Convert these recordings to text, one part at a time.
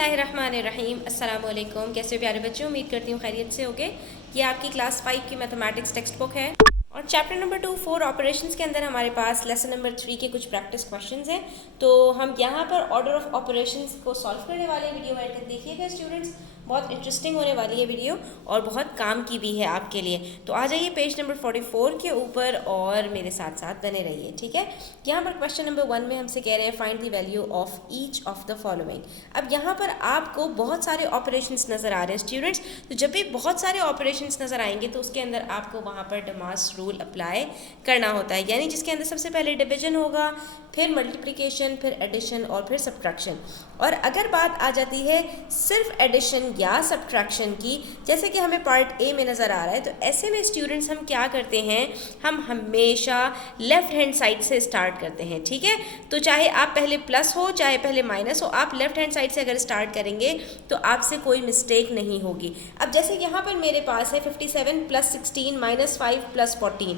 बिस्मिल्लाहिर्रहमानिर्रहीम। अस्सलाम वालेकुम। कैसे हो प्यारे बच्चों, उम्मीद करती हूँ खैरियत से होगे। ये आपकी क्लास 5 की मैथमेटिक्स टेक्स्ट बुक है और चैप्टर नंबर 2 4 ऑपरेशंस के अंदर हमारे पास लेसन नंबर 3 के कुछ प्रैक्टिस क्वेश्चंस हैं। तो हम यहाँ पर ऑर्डर ऑफ ऑपरेशंस को सॉल्व करने वाले हैं। वीडियो एंड तक देखिएगा स्टूडेंट्स, बहुत इंटरेस्टिंग होने वाली है वीडियो और बहुत काम की भी है आपके लिए। तो आ जाइए पेज नंबर 44 के ऊपर और मेरे साथ साथ बने रहिए, ठीक है। यहाँ पर क्वेश्चन नंबर 1 में हमसे कह रहे हैं find the value of each of the following. अब यहाँ पर आपको बहुत सारे ऑपरेशंस नज़र आ रहे हैं स्टूडेंट्स। तो जब भी बहुत सारे ऑपरेशंस नज़र आएंगे तो उसके अंदर आपको वहाँ पर डमास रूल अप्लाई करना होता है, यानी जिसके अंदर सबसे पहले डिवीजन होगा, फिर मल्टीप्लिकेशन, फिर एडिशन और फिर सब्ट्रैक्शन। और अगर बात आ जाती है सिर्फ एडिशन या सब्ट्रैक्शन की, जैसे कि हमें पार्ट ए में नज़र आ रहा है, तो ऐसे में स्टूडेंट्स हम क्या करते हैं, हम हमेशा लेफ्ट हैंड साइड से स्टार्ट करते हैं, ठीक है। तो चाहे आप पहले प्लस हो चाहे पहले माइनस हो, आप लेफ्ट हैंड साइड से अगर स्टार्ट करेंगे तो आपसे कोई मिस्टेक नहीं होगी। अब जैसे यहाँ पर मेरे पास है 57 + 16 - 5 + 14।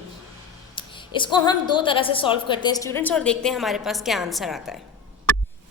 इसको हम दो तरह से सॉल्व करते हैं स्टूडेंट्स और देखते हैं हमारे पास क्या आंसर आता है।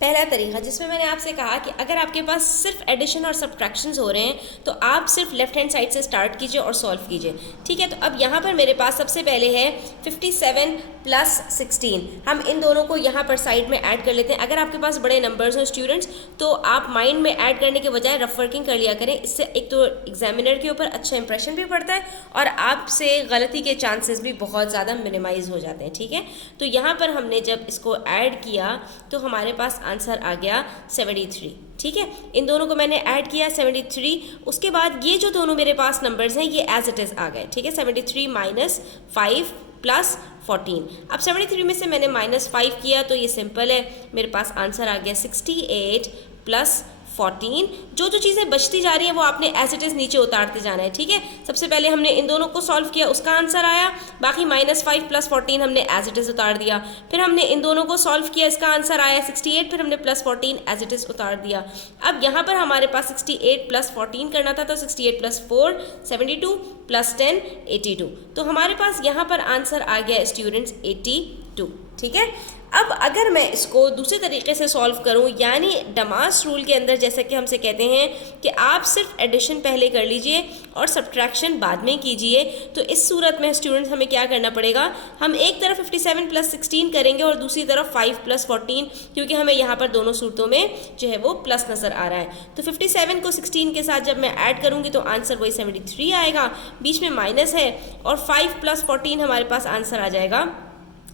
पहला तरीका जिसमें मैंने आपसे कहा कि अगर आपके पास सिर्फ एडिशन और सब्ट्रैक्शंस हो रहे हैं तो आप सिर्फ लेफ्ट हैंड साइड से स्टार्ट कीजिए और सॉल्व कीजिए, ठीक है। तो अब यहाँ पर मेरे पास सबसे पहले है 57 + 16। हम इन दोनों को यहाँ पर साइड में ऐड कर लेते हैं। अगर आपके पास बड़े नंबर्स हो स्टूडेंट्स तो आप माइंड में ऐड करने के बजाय रफ वर्किंग कर लिया करें। इससे एक तो एग्जामिनर के ऊपर अच्छा इंप्रेशन भी पड़ता है और आपसे गलती के चांसेस भी बहुत ज़्यादा मिनिमाइज हो जाते हैं, ठीक है। तो यहाँ पर हमने जब इसको ऐड किया तो हमारे पास आंसर आ गया 73, ठीक है। इन दोनों को मैंने ऐड किया 73। उसके बाद ये जो दोनों मेरे पास नंबर्स हैं ये एज इट इज़ आ गए, ठीक है। 73 - 5 + 14। अब 73 में से मैंने -5 किया तो ये सिंपल है, मेरे पास आंसर आ गया 68 + 14। जो जो चीज़ें बचती जा रही हैं वो आपने एज इट इज़ नीचे उतारते जाना है, ठीक है। सबसे पहले हमने इन दोनों को सॉल्व किया, उसका आंसर आया, बाकी -5 + 14 हमने एज इट इज़ उतार दिया। फिर हमने इन दोनों को सॉल्व किया, इसका आंसर आया 68, फिर हमने +14 एज इट इज़ उतार दिया। अब यहाँ पर हमारे पास 68 + 14 करना था, तो 68 + 4 72 + 10 82। तो हमारे पास यहाँ पर आंसर आ गया स्टूडेंट्स 82, ठीक है। अब अगर मैं इसको दूसरे तरीके से सॉल्व करूं, यानी डमास रूल के अंदर जैसे कि हमसे कहते हैं कि आप सिर्फ एडिशन पहले कर लीजिए और सब्ट्रैक्शन बाद में कीजिए, तो इस सूरत में स्टूडेंट्स हमें क्या करना पड़ेगा, हम एक तरफ 57 + 16 करेंगे और दूसरी तरफ 5 + 14, क्योंकि हमें यहाँ पर दोनों सूरतों में जो है वो प्लस नज़र आ रहा है। तो 57 को 16 के साथ जब मैं ऐड करूँगी तो आंसर वही 73 आएगा, बीच में माइनस है, और 5 + 14 हमारे पास आंसर आ जाएगा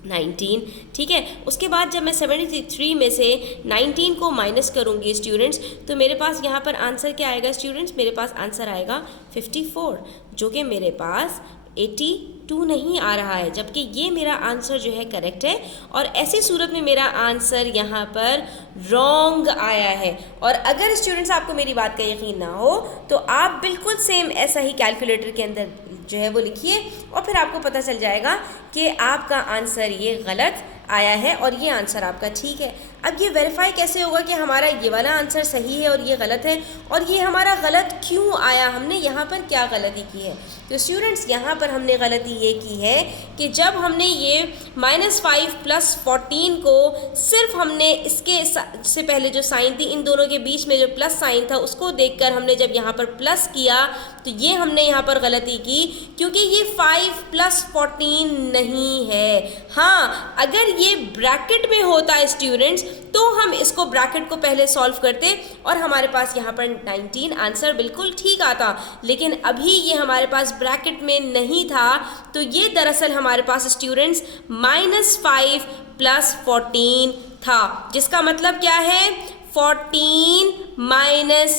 19, ठीक है। उसके बाद जब मैं 73 में से 19 को माइनस करूंगी स्टूडेंट्स तो मेरे पास यहाँ पर आंसर क्या आएगा स्टूडेंट्स, मेरे पास आंसर आएगा 54, जो कि मेरे पास 82 नहीं आ रहा है, जबकि ये मेरा आंसर जो है करेक्ट है। और ऐसी सूरत में मेरा आंसर यहाँ पर रॉन्ग आया है। और अगर स्टूडेंट्स आपको मेरी बात का यकीन ना हो तो आप बिल्कुल सेम ऐसा ही कैलकुलेटर के अंदर जो है वो लिखिए और फिर आपको पता चल जाएगा कि आपका आंसर ये गलत आया है और ये आंसर आपका ठीक है। अब ये वेरीफाई कैसे होगा कि हमारा ये वाला आंसर सही है और ये गलत है, और ये हमारा गलत क्यों आया, हमने यहाँ पर क्या गलती की है। तो स्टूडेंट्स यहाँ पर हमने गलती ये की है कि जब हमने ये -5 + 14 को सिर्फ हमने इसके से पहले जो साइन थी, इन दोनों के बीच में जो प्लस साइन था उसको देखकर हमने जब यहाँ पर प्लस किया तो ये हमने यहाँ पर गलती की, क्योंकि ये 5 + 14 नहीं है। हाँ, अगर ये ब्रैकेट में होता है स्टूडेंट्स तो हम इसको ब्रैकेट को पहले सॉल्व करते और हमारे पास यहाँ पर 19 आंसर बिल्कुल ठीक आता, लेकिन अभी ये हमारे पास ब्रैकेट में नहीं था। तो ये दरअसल हमारे पास स्टूडेंट्स -5 + 14 था, जिसका मतलब क्या है 14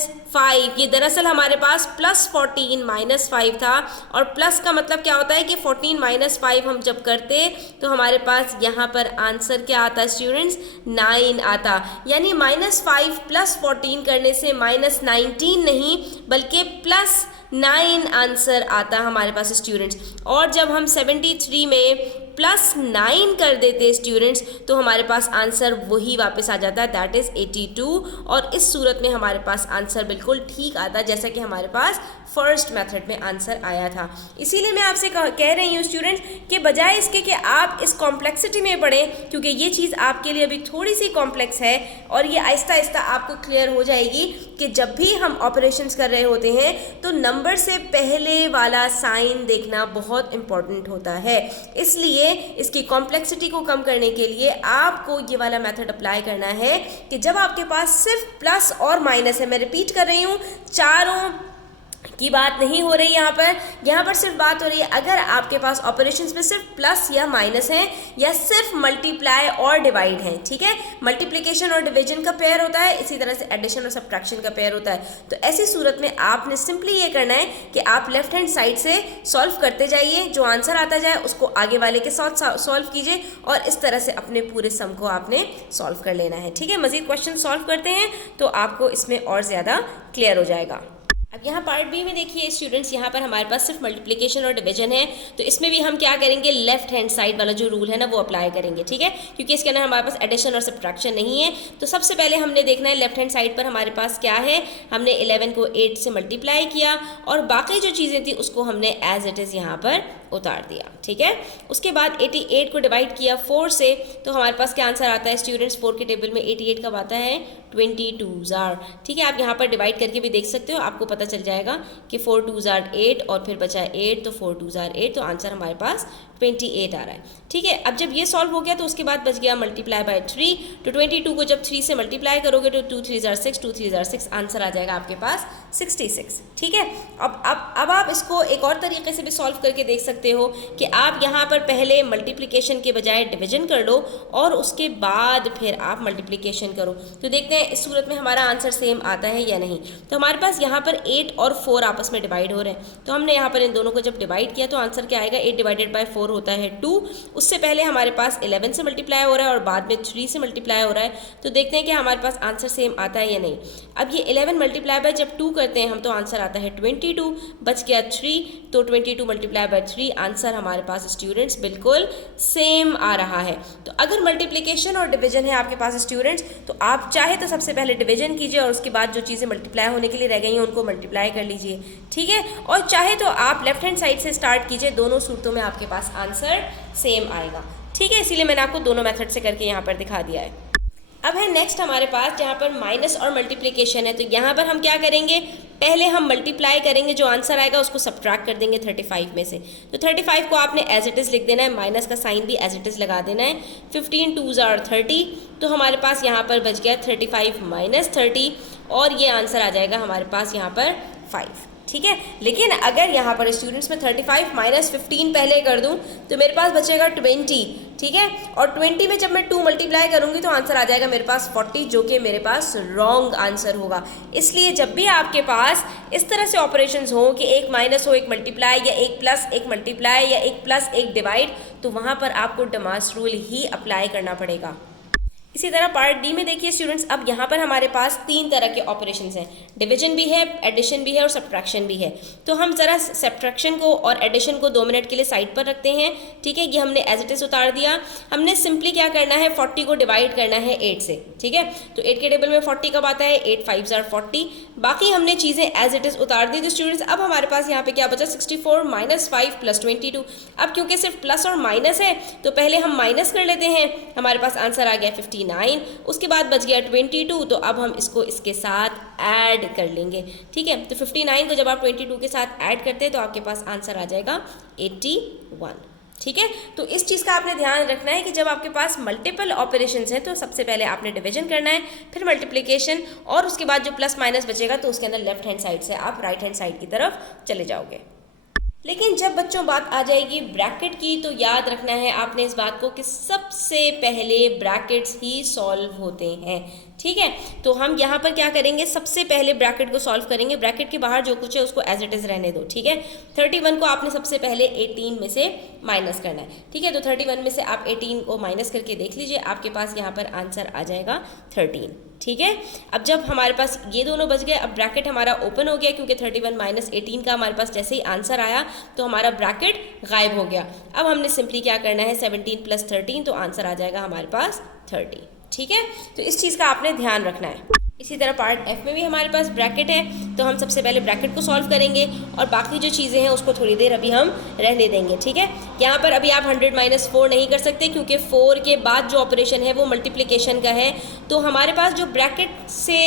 - 5। ये दरअसल हमारे पास +14 - 5 था, और प्लस का मतलब क्या होता है कि 14 - 5 हम जब करते तो हमारे पास यहाँ पर आंसर क्या आता स्टूडेंट्स 9 आता। यानी -5 + 14 करने से -19 नहीं बल्कि 9 आंसर आता हमारे पास स्टूडेंट्स। और जब हम 73 में +9 कर देते स्टूडेंट्स तो हमारे पास आंसर वही वापस आ जाता है, दैट इज़ 82। और इस सूरत में हमारे पास आंसर बिल्कुल ठीक आता जैसा कि हमारे पास फर्स्ट मेथड में आंसर आया था। इसीलिए मैं आपसे कह रही हूँ स्टूडेंट्स कि बजाय इसके कि आप इस कॉम्प्लेक्सिटी में पढ़ें, क्योंकि ये चीज़ आपके लिए अभी थोड़ी सी कॉम्प्लेक्स है और ये आहिस्ता आहिस्ता आपको क्लियर हो जाएगी कि जब भी हम ऑपरेशंस कर रहे होते हैं तो नंबर से पहले वाला साइन देखना बहुत इंपॉर्टेंट होता है। इसलिए इसकी कॉम्प्लेक्सिटी को कम करने के लिए आपको ये वाला मेथड अप्लाई करना है कि जब आपके पास सिर्फ प्लस और माइनस है, मैं रिपीट कर रही हूँ, चारों की बात नहीं हो रही यहाँ पर सिर्फ बात हो रही है अगर आपके पास ऑपरेशंस में सिर्फ प्लस या माइनस है या सिर्फ मल्टीप्लाई और डिवाइड है। ठीक है, मल्टीप्लिकेशन और डिवीजन का पेयर होता है, इसी तरह से एडिशन और सब्ट्रैक्शन का पेयर होता है। तो ऐसी सूरत में आपने सिंपली ये करना है कि आप लेफ्ट हैंड साइड से सॉल्व करते जाइए, जो आंसर आता जाए उसको आगे वाले के साथ सॉल्व कीजिए और इस तरह से अपने पूरे सम को आपने सॉल्व कर लेना है। ठीक है, मजीद क्वेश्चन सॉल्व करते हैं तो आपको इसमें और ज़्यादा क्लियर हो जाएगा। अब यहाँ पार्ट बी में देखिए स्टूडेंट्स, यहाँ पर हमारे पास सिर्फ मल्टीप्लिकेशन और डिवीजन है, तो इसमें भी हम क्या करेंगे, लेफ्ट हैंड साइड वाला जो रूल है ना वो अप्लाई करेंगे। ठीक है, क्योंकि इसके अंदर हमारे पास एडिशन और सब्ट्रैक्शन नहीं है। तो सबसे पहले हमने देखना है लेफ्ट हैंड साइड पर हमारे पास क्या है, हमने 11 को 8 से मल्टीप्लाई किया और बाकी जो चीज़ें थी उसको हमने एज इट इज़ यहाँ पर उतार दिया। ठीक है, उसके बाद 88 को डिवाइड किया 4 से, तो हमारे पास क्या आंसर आता है स्टूडेंट्स, 4 के टेबल में 88 कब आता है, 22 जार। ठीक है, आप यहाँ पर डिवाइड करके भी देख सकते हो, आपको पता चल जाएगा कि 4 2 जार 8 और फिर बचा 8, तो 4 2 जार 8, तो आंसर हमारे पास 28 आ रहा है। ठीक है, अब जब ये सॉल्व हो गया तो उसके बाद बच गया मल्टीप्लाई बाय 3, तो 22 को जब 3 से मल्टीप्लाई करोगे तो 2 3 जार 6, 2 3 जार 6, आंसर आ जाएगा आपके पास 66। ठीक है, अब आप इसको एक और तरीके से भी सॉल्व करके देख सकते हो कि आप यहाँ पर पहले मल्टीप्लिकेशन के बजाय डिवीजन कर लो और उसके बाद फिर आप मल्टीप्लिकेशन करो, तो देखते हैं इस सूरत में हमारा आंसर सेम आता है या नहीं। तो हमारे पास यहाँ पर 8 और 4 आपस में डिवाइड हो रहे हैं, तो हमने यहाँ पर इन दोनों को जब डिवाइड किया तो आंसर क्या आएगा, 8 डिवाइडेड बाय 4 होता है 2। उससे पहले हमारे पास 11 से मल्टीप्लाई हो रहा है और बाद में 3 से मल्टीप्लाई हो रहा है, तो देखते हैं कि हमारे पास आंसर सेम आता है या नहीं। अब ये 11 मल्टीप्लाई बाय जब 2 करते हैं हम तो आंसर आता है 22, बच गया 3, तो 22 मल्टीप्लाई बाय 3, आंसर हमारे पास स्टूडेंट्स बिल्कुल सेम आ रहा है। तो अगर मल्टीप्लिकेशन और डिवीजन है आपके पास स्टूडेंट्स, तो आप चाहे तो सबसे पहले डिवीजन कीजिए और उसके बाद जो चीज़ें मल्टीप्लाई होने के लिए रह गई हैं उनको मल्टीप्लाई कर लीजिए। ठीक है, और चाहे तो आप लेफ्ट हैंड साइड से स्टार्ट कीजिए, दोनों सूरतों में आपके पास आंसर सेम आएगा। ठीक है, इसीलिए मैंने आपको दोनों मेथड से करके यहाँ पर दिखा दिया है। अब है नेक्स्ट हमारे पास जहाँ पर माइनस और मल्टीप्लिकेशन है, तो यहाँ पर हम क्या करेंगे, पहले हम मल्टीप्लाई करेंगे, जो आंसर आएगा उसको सब्ट्रैक्ट कर देंगे 35 में से। तो 35 को आपने एज इट इज़ लिख देना है, माइनस का साइन भी एज इट इज़ लगा देना है। 15 2 जार 30, तो हमारे पास यहाँ पर बच गया 35 माइनस 30 और ये आंसर आ जाएगा हमारे पास यहाँ पर 5। ठीक है, लेकिन अगर यहाँ पर स्टूडेंट्स में 35 माइनस 15 पहले कर दूँ तो मेरे पास बचेगा 20। ठीक है, और 20 में जब मैं 2 मल्टीप्लाई करूँगी तो आंसर आ जाएगा मेरे पास 40, जो कि मेरे पास रॉन्ग आंसर होगा। इसलिए जब भी आपके पास इस तरह से ऑपरेशंस हो कि एक माइनस हो एक मल्टीप्लाई, या एक प्लस एक मल्टीप्लाई, या एक प्लस एक डिवाइड, तो वहाँ पर आपको डमास रूल ही अप्लाई करना पड़ेगा। इसी तरह पार्ट डी में देखिए स्टूडेंट्स, अब यहाँ पर हमारे पास 3 तरह के ऑपरेशंस हैं, डिवीजन भी है, एडिशन भी है और सब्ट्रैक्शन भी है। तो हम ज़रा सब्ट्रैक्शन को और एडिशन को 2 मिनट के लिए साइड पर रखते हैं। ठीक है, ये हमने एज इट इज़ उतार दिया। हमने सिंपली क्या करना है, 40 को डिवाइड करना है 8 से। ठीक है, तो 8 के टेबल में 40 कब आता है, 8 5 जार 40। बाकी हमने चीज़ें एज इट इज़ उतार दी। तो स्टूडेंट्स अब हमारे पास यहाँ पे क्या बचा, 64 माइनस 5 प्लस 22। अब क्योंकि सिर्फ प्लस और माइनस है तो पहले हम माइनस कर लेते हैं, हमारे पास आंसर आ गया 59। उसके बाद बच गया 22, तो अब हम इसको इसके साथ ऐड कर लेंगे। ठीक है, तो 59 को जब आप 22 के साथ ऐड करते हैं तो आपके पास आंसर आ जाएगा 81। ठीक है, तो इस चीज़ का आपने ध्यान रखना है कि जब आपके पास मल्टीपल ऑपरेशंस हैं तो सबसे पहले आपने डिवीजन करना है, फिर मल्टीप्लिकेशन, और उसके बाद जो प्लस माइनस बचेगा तो उसके अंदर लेफ्ट हैंड साइड से आप राइट हैंड साइड की तरफ चले जाओगे। लेकिन जब बच्चों बात आ जाएगी ब्रैकेट की, तो याद रखना है आपने इस बात को कि सबसे पहले ब्रैकेट्स ही सॉल्व होते हैं। ठीक है। तो हम यहाँ पर क्या करेंगे, सबसे पहले ब्रैकेट को सॉल्व करेंगे, ब्रैकेट के बाहर जो कुछ है उसको एज इट इज़ रहने दो, ठीक है। 31 को आपने सबसे पहले 18 में से माइनस करना है, ठीक है। तो 31 में से आप 18 को माइनस करके देख लीजिए, आपके पास यहाँ पर आंसर आ जाएगा 13, ठीक है। अब जब हमारे पास ये दोनों बच गए, अब ब्रैकेट हमारा ओपन हो गया, क्योंकि 31 माइनस 18 का हमारे पास जैसे ही आंसर आया तो हमारा ब्रैकेट गायब हो गया। अब हमने सिंपली क्या करना है, 17 + 13, तो आंसर आ जाएगा हमारे पास 30, ठीक है। तो इस चीज़ का आपने ध्यान रखना है। इसी तरह पार्ट एफ में भी हमारे पास ब्रैकेट है, तो हम सबसे पहले ब्रैकेट को सॉल्व करेंगे और बाकी जो चीज़ें हैं उसको थोड़ी देर अभी हम रहने देंगे, ठीक है। यहाँ पर अभी आप 100 - 4 नहीं कर सकते, क्योंकि 4 के बाद जो ऑपरेशन है वो मल्टीप्लिकेशन का है। तो हमारे पास जो ब्रैकेट से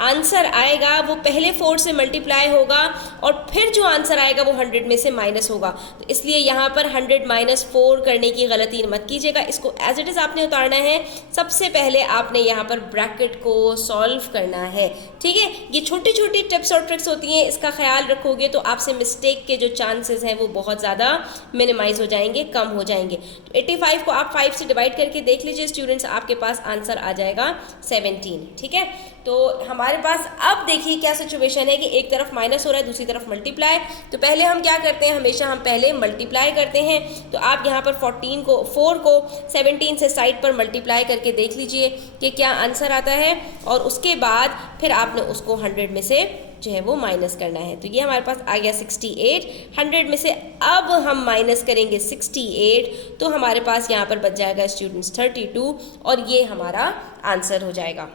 आंसर आएगा वो पहले 4 से मल्टीप्लाई होगा और फिर जो आंसर आएगा वो 100 में से माइनस होगा। तो इसलिए यहाँ पर 100 - 4 करने की गलती मत कीजिएगा, इसको एज इट इज़ आपने उतारना है। सबसे पहले आपने यहाँ पर ब्रैकेट को सॉल्व करना है, ठीक है। ये छोटी छोटी टिप्स और ट्रिक्स होती हैं, इसका ख्याल रखोगे तो आपसे मिस्टेक के जो चांसेस हैं वो बहुत ज़्यादा मिनिमाइज हो जाएंगे, कम हो जाएंगे। तो 85 को आप 5 से डिवाइड करके देख लीजिए स्टूडेंट्स, आपके पास आंसर आ जाएगा 17, ठीक है। तो हमारे पास अब देखिए क्या सिचुएशन है कि एक तरफ माइनस हो रहा है, दूसरी तरफ मल्टीप्लाई। तो पहले हम क्या करते हैं, हमेशा हम पहले मल्टीप्लाई करते हैं। तो आप यहाँ पर 4 को 17 से साइड पर मल्टीप्लाई करके देख लीजिए कि क्या आंसर आता है, और उसके बाद फिर आपने उसको 100 में से जो है वो माइनस करना है। तो ये हमारे पास आ गया 68, 100 में से अब हम माइनस करेंगे 68, तो हमारे पास यहाँ पर बच जाएगा स्टूडेंट्स 32, और ये हमारा आंसर हो जाएगा।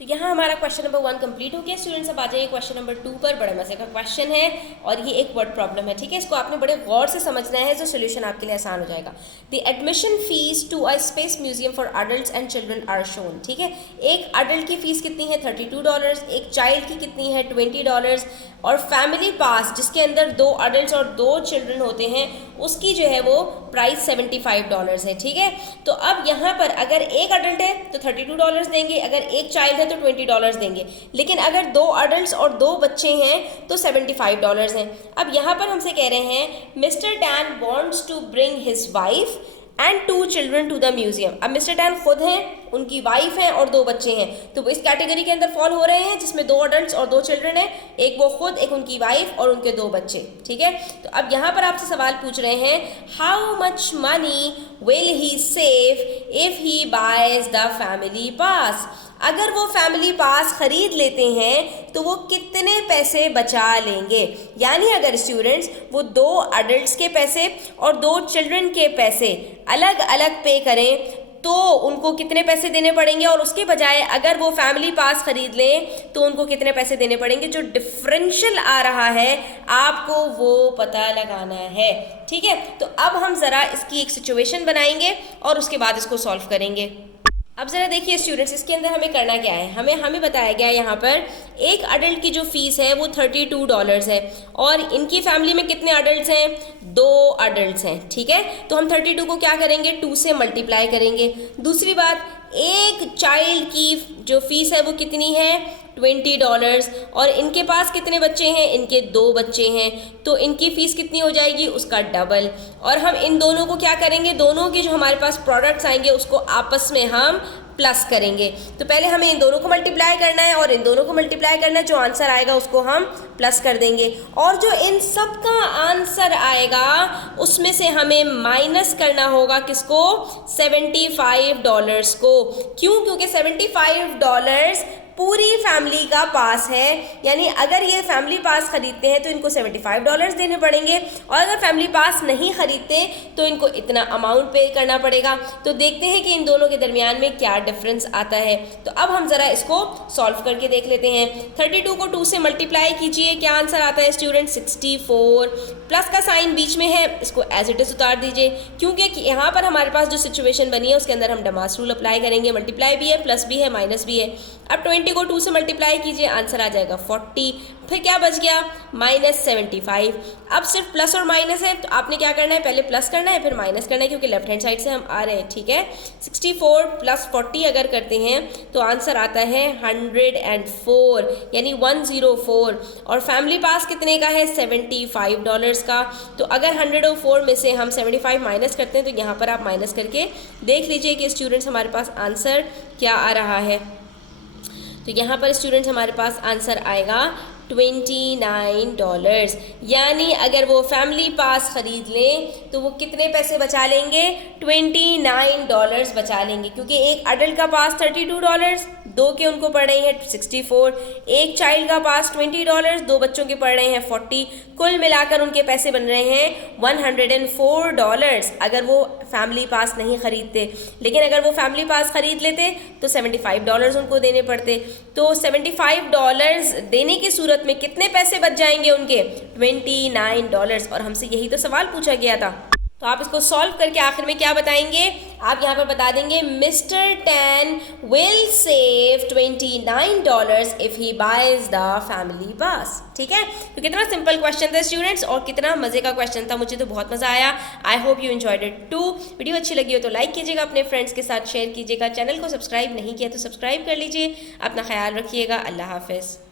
तो यहाँ हमारा क्वेश्चन नंबर 1 कंप्लीट हो गया स्टूडेंट्स। अब आ जाइए क्वेश्चन नंबर 2 पर। बड़े मजे का क्वेश्चन है और ये एक वर्ड प्रॉब्लम है, ठीक है। इसको आपने बड़े गौर से समझना है, तो सोल्यूशन आपके लिए आसान हो जाएगा। The admission fees to a space museum for adults and children are shown, ठीक है। एक अडल्ट की फीस कितनी है, $32, एक चाइल्ड की कितनी है, $20, और फैमिली पास जिसके अंदर 2 अडल्ट और 2 चिल्ड्रन होते हैं उसकी जो है वो प्राइस $75 है, ठीक है। तो अब यहाँ पर अगर एक अडल्ट है तो $32 देंगे, अगर एक चाइल्ड है तो $20 देंगे, लेकिन अगर 2 अडल्ट और 2 बच्चे हैं तो $75 हैं। अब यहाँ पर हमसे कह रहे हैं mister Dan wants to bring his wife and 2 children to the museum. अब मिस्टर डैन खुद हैं, उनकी वाइफ हैं और 2 बच्चे हैं, तो वो इस कैटेगरी के अंदर फॉल हो रहे हैं जिसमें 2 अडल्ट और 2 चिल्ड्रन हैं, एक वो खुद, एक उनकी वाइफ और उनके 2 बच्चे, ठीक है। तो अब यहाँ पर आपसे सवाल पूछ रहे हैं how much money will he save if he buys the family pass. अगर वो फैमिली पास खरीद लेते हैं तो वो कितने पैसे बचा लेंगे। यानी अगर स्टूडेंट्स वो 2 अडल्ट्स के पैसे और 2 चिल्ड्रन के पैसे अलग अलग पे करें तो उनको कितने पैसे देने पड़ेंगे, और उसके बजाय अगर वो फैमिली पास खरीद लें तो उनको कितने पैसे देने पड़ेंगे। जो डिफरेंशियल आ रहा है आपको वो पता लगाना है, ठीक है। तो अब हम ज़रा इसकी एक सिचुएशन बनाएंगे और उसके बाद इसको सॉल्व करेंगे। अब ज़रा देखिए स्टूडेंट्स, इसके अंदर हमें करना क्या है, हमें बताया गया है यहाँ पर एक अडल्ट की जो फीस है वो $32 है, और इनकी फैमिली में कितने अडल्ट हैं, 2 अडल्ट हैं, ठीक है। तो हम 32 को क्या करेंगे, 2 से मल्टीप्लाई करेंगे। दूसरी बात, एक चाइल्ड की जो फीस है वो कितनी है, $20, और इनके पास कितने बच्चे हैं, इनके 2 बच्चे हैं, तो इनकी फ़ीस कितनी हो जाएगी, उसका डबल। और हम इन दोनों को क्या करेंगे, दोनों के जो हमारे पास प्रोडक्ट्स आएंगे उसको आपस में हम प्लस करेंगे। तो पहले हमें इन दोनों को मल्टीप्लाई करना है और इन दोनों को मल्टीप्लाई करना है, जो आंसर आएगा उसको हम प्लस कर देंगे, और जो इन सब का आंसर आएगा उसमें से हमें माइनस करना होगा किसको, $75 को। क्यों, क्योंकि $75 पूरी फैमिली का पास है, यानी अगर ये फैमिली पास खरीदते हैं तो इनको $75 देने पड़ेंगे, और अगर फैमिली पास नहीं खरीदते तो इनको इतना अमाउंट पे करना पड़ेगा। तो देखते हैं कि इन दोनों के दरमियान में क्या डिफरेंस आता है। तो अब हम ज़रा इसको सॉल्व करके देख लेते हैं। 32 को 2 से मल्टीप्लाई कीजिए, क्या आंसर आता है स्टूडेंट, 64। प्लस का साइन बीच में है, इसको एज इट इज़ उतार दीजिए, क्योंकि यहाँ पर हमारे पास जो सिचुएशन बनी है उसके अंदर हम डमास रूल अप्लाई करेंगे, मल्टीप्लाई भी है, प्लस भी है, माइनस भी है। अब 20 को 2 से मल्टीप्लाई कीजिए, आंसर आ जाएगा 40। फिर क्या बच गया, -75। अब सिर्फ प्लस और माइनस है, तो आपने क्या करना है, पहले प्लस करना है फिर माइनस करना है, क्योंकि लेफ्ट हैंड साइड से हम आ रहे हैं, ठीक है। 64 + 40 अगर करते हैं तो आंसर आता है 104, यानी 104। और फैमिली पास कितने का है, $75 का। तो अगर 104 में से हम 75 माइनस करते हैं तो यहाँ पर आप माइनस करके देख लीजिए कि स्टूडेंट्स हमारे पास आंसर क्या आ रहा है। तो यहाँ पर स्टूडेंट्स हमारे पास आंसर आएगा $29। यानी अगर वो फैमिली पास ख़रीद लें तो वो कितने पैसे बचा लेंगे? $29 बचा लेंगे, क्योंकि एक अडल्ट का पास $32, दो के उनको पड़ रहे हैं 64, एक चाइल्ड का पास $20, दो बच्चों के पड़ रहे हैं 40, कुल मिलाकर उनके पैसे बन रहे हैं $104 अगर वो फैमिली पास नहीं ख़रीदते। लेकिन अगर वो फैमिली पास ख़रीद लेते तो $75 उनको देने पड़ते। तो $75 देने की सूरत में कितने पैसे बच जाएंगे उनके? $29। और हमसे यही तो सवाल पूछा गया था। तो आप इसको सॉल्व करके आखिर में क्या बताएंगे? आप यहाँ पर बता देंगे mister Tan will save $29 if he buys the family pass. ठीक है, तो कितना सिंपल क्वेश्चन था स्टूडेंट्स, और कितना मज़े का क्वेश्चन था। मुझे तो बहुत मज़ा आया। I hope you enjoyed it too. Video अच्छी लगी हो तो लाइक कीजिएगा, अपने फ्रेंड्स के साथ शेयर कीजिएगा। चैनल को सब्सक्राइब नहीं किया तो सब्सक्राइब कर लीजिए। अपना ख्याल रखिएगा। अल्लाह हाफिज़।